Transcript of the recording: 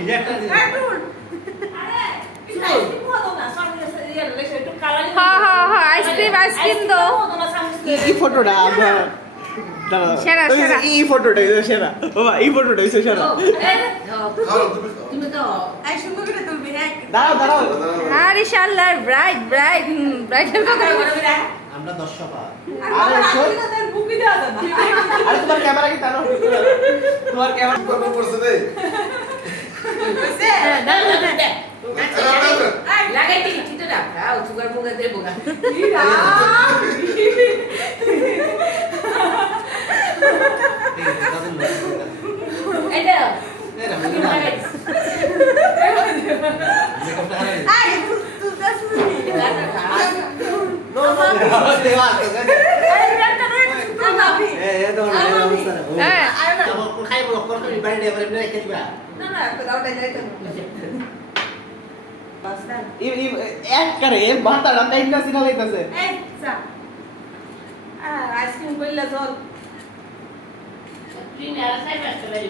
এটা একটা আইসক্রিম তো এই ফটোটা আমার সেরা সেরা এই ফটোটা সেরা বাবা এই ফটোটা সেরা তুমি তো এই সুন্দর করে তুলবি হ্যাঁ দাঁড়াও আরে শাল্লাহ ব্রাইট ব্রাইটের কথা আমরা 10 সভা আরে শোন বুকি দেওয়া যাবে আরে তোমার ক্যামেরা কি টানো তোমার ক্যামেরা কত করছে রে লাগাই দিই চিতো রাখা সুগার মুগা দেবো না এটা এক করে এর মাথাটা টাইমটা সিনা লাইতাছে এই চা আইসক্রিম কইলা জল প্রিন্ট আর সাইড আসতে পারি